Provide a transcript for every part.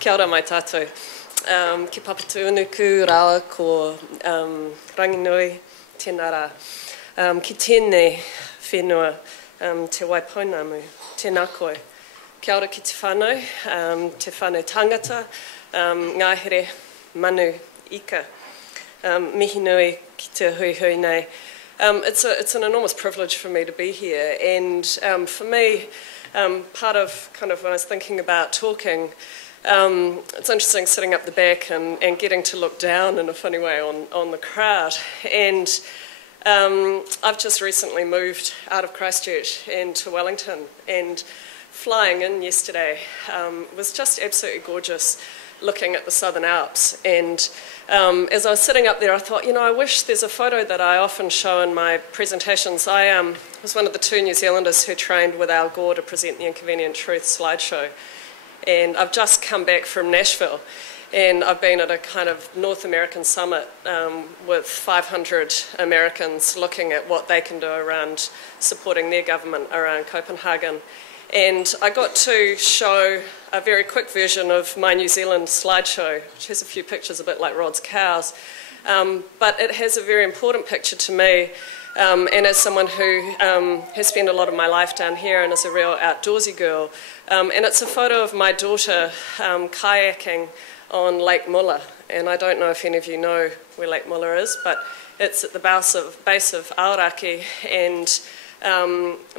Kia ora mai tātou. Ki papatu unuku rawa ko ranginui tēnā rā. Ki tēnei whenua te waipounamu, tēnā koe. Kia ora ki te whānau tangata, ngāhere manu ika. Mihi nui ki te hui hui nei. It's an enormous privilege for me to be here, and for me, part of kind of when I was thinking about talking, it's interesting sitting up the back and getting to look down in a funny way on the crowd. And I've just recently moved out of Christchurch into Wellington, and flying in yesterday was just absolutely gorgeous, looking at the Southern Alps. And as I was sitting up there, I thought, I wish there's a photo that I often show in my presentations. I was one of the 2 New Zealanders who trained with Al Gore to present the Inconvenient Truth slideshow. And I've just come back from Nashville, and I've been at a kind of North American summit with 500 Americans looking at what they can do around supporting their government around Copenhagen. And I got to show a very quick version of my New Zealand slideshow, which has a few pictures a bit like Rod's cows. But it has a very important picture to me, and as someone who has spent a lot of my life down here and is a real outdoorsy girl. And it's a photo of my daughter kayaking on Lake Muller. And I don't know if any of you know where Lake Muller is, but it's at the base of Aoraki. And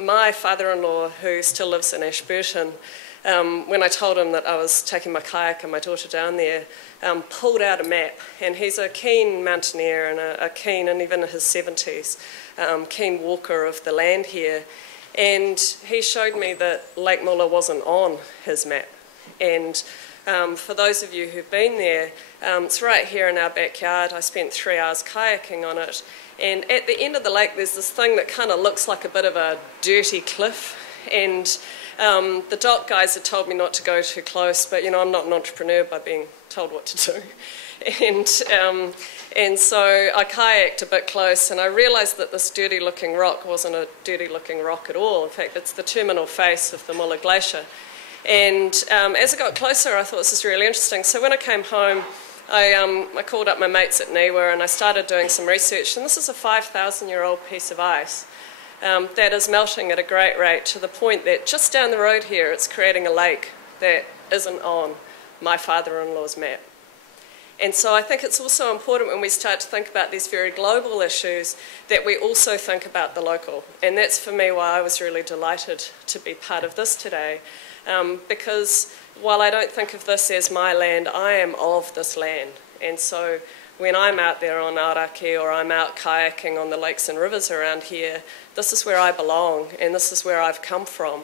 my father-in-law, who still lives in Ashburton, when I told him that I was taking my kayak and my daughter down there, pulled out a map. And he's a keen mountaineer and a keen, and even in his 70s, keen walker of the land here. And he showed me that Lake Muller wasn't on his map. And for those of you who've been there, it's right here in our backyard. I spent 3 hours kayaking on it. And at the end of the lake, there's this thing that kind of looks like a bit of a dirty cliff. And the dock guys had told me not to go too close, but I'm not an entrepreneur by being told what to do. And so I kayaked a bit close, and I realised that this dirty-looking rock wasn't a dirty-looking rock at all. In fact, it's the terminal face of the Muller Glacier. And as I got closer, I thought this is really interesting. So when I came home, I called up my mates at NIWA and I started doing some research. And this is a 5,000-year-old piece of ice that is melting at a great rate, to the point that just down the road here, it's creating a lake that isn't on my father-in-law's map. And so I think it's also important when we start to think about these very global issues that we also think about the local. And that's for me why I was really delighted to be part of this today. Because while I don't think of this as my land, I am of this land. And so when I'm out there on Aoraki, or I'm out kayaking on the lakes and rivers around here, this is where I belong, and this is where I've come from.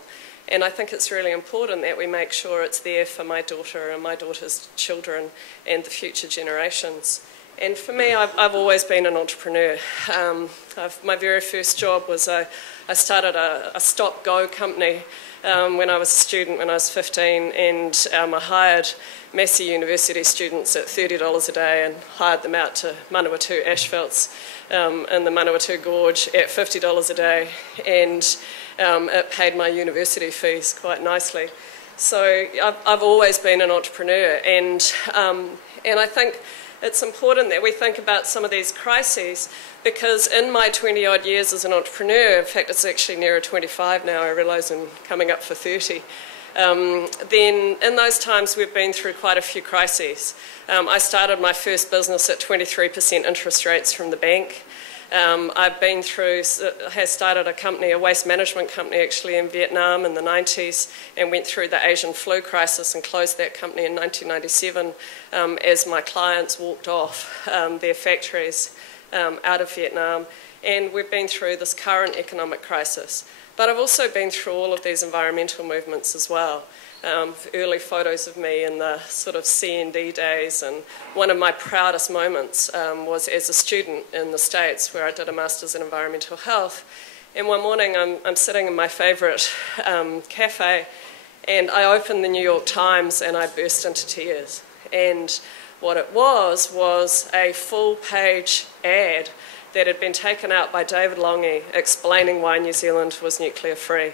And I think it's really important that we make sure it's there for my daughter and my daughter's children and the future generations. And for me, I've always been an entrepreneur. My very first job was I started a stop-go company when I was a student, when I was 15, and I hired Massey University students at $30 a day and hired them out to Manawatu ashfelts in the Manawatu Gorge at $50 a day, and it paid my university fees quite nicely. So I've always been an entrepreneur, and I think it's important that we think about some of these crises, because in my 20-odd years as an entrepreneur, in fact it's actually nearer 25 now, I realise I'm coming up for 30, then in those times we've been through quite a few crises. I started my first business at 23% interest rates from the bank. I started a company, a waste management company actually in Vietnam in the 90s, and went through the Asian flu crisis and closed that company in 1997 as my clients walked off their factories out of Vietnam. And we've been through this current economic crisis. But I've also been through all of these environmental movements as well. Early photos of me in the sort of C&D days, and one of my proudest moments was as a student in the States, where I did a Masters in Environmental Health. And one morning I'm sitting in my favourite cafe, and I opened the New York Times and I burst into tears. And what it was a full-page ad that had been taken out by David Lange explaining why New Zealand was nuclear free.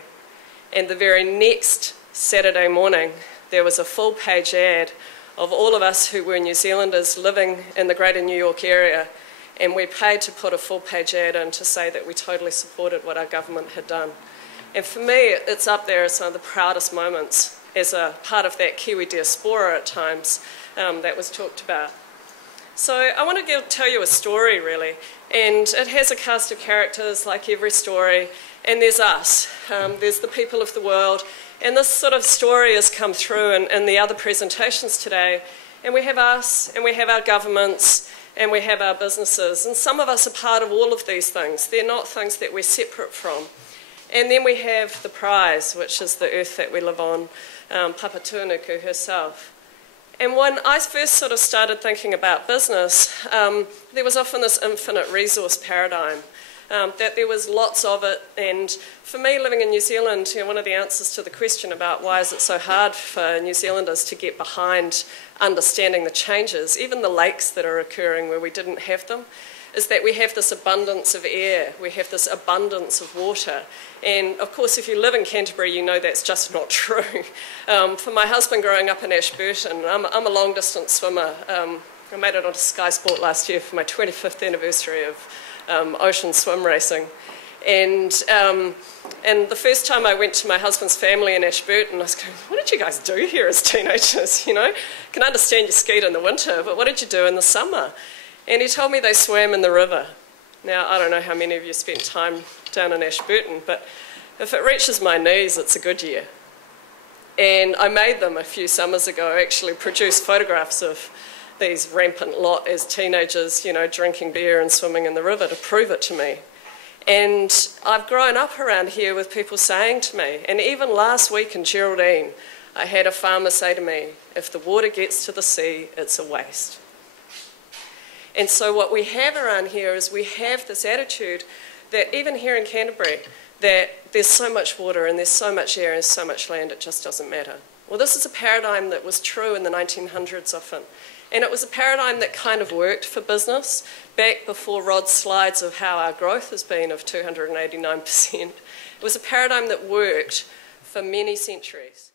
And the very next Saturday morning, there was a full-page ad of all of us who were New Zealanders living in the greater New York area, and we paid to put a full-page ad in to say that we totally supported what our government had done. And for me, it's up there as one of the proudest moments as a part of that Kiwi diaspora at times that was talked about. So I want to tell you a story, really, and it has a cast of characters like every story, and there's us, there's the people of the world, and this sort of story has come through in the other presentations today, and we have us, and we have our governments, and we have our businesses, and some of us are part of all of these things. They're not things that we're separate from. And then we have the prize, which is the earth that we live on, Papa Tuanuku herself. And when I first sort of started thinking about business, there was often this infinite resource paradigm, that there was lots of it. And for me, living in New Zealand, you know, one of the answers to the question about why is it so hard for New Zealanders to get behind understanding the changes, even the lakes that are occurring where we didn't have them, is that we have this abundance of air, we have this abundance of water. And of course, if you live in Canterbury, you know that's just not true. For my husband growing up in Ashburton, I'm a long distance swimmer. I made it onto Sky Sport last year for my 25th anniversary of ocean swim racing. And the first time I went to my husband's family in Ashburton, I was going, what did you guys do here as teenagers? You know, I can understand you skied in the winter, but what did you do in the summer? And he told me they swam in the river. Now, I don't know how many of you spent time down in Ashburton, but if it reaches my knees, it's a good year. And I made them a few summers ago. I actually produced photographs of these rampant lot as teenagers, you know, drinking beer and swimming in the river to prove it to me. And I've grown up around here with people saying to me, and even last week in Geraldine, I had a farmer say to me, if the water gets to the sea, it's a waste. And so what we have around here is we have this attitude that even here in Canterbury, that there's so much water and there's so much air and so much land, it just doesn't matter. Well, this is a paradigm that was true in the 1900s often. And it was a paradigm that kind of worked for business back before Rod's slides of how our growth has been of 289%. It was a paradigm that worked for many centuries.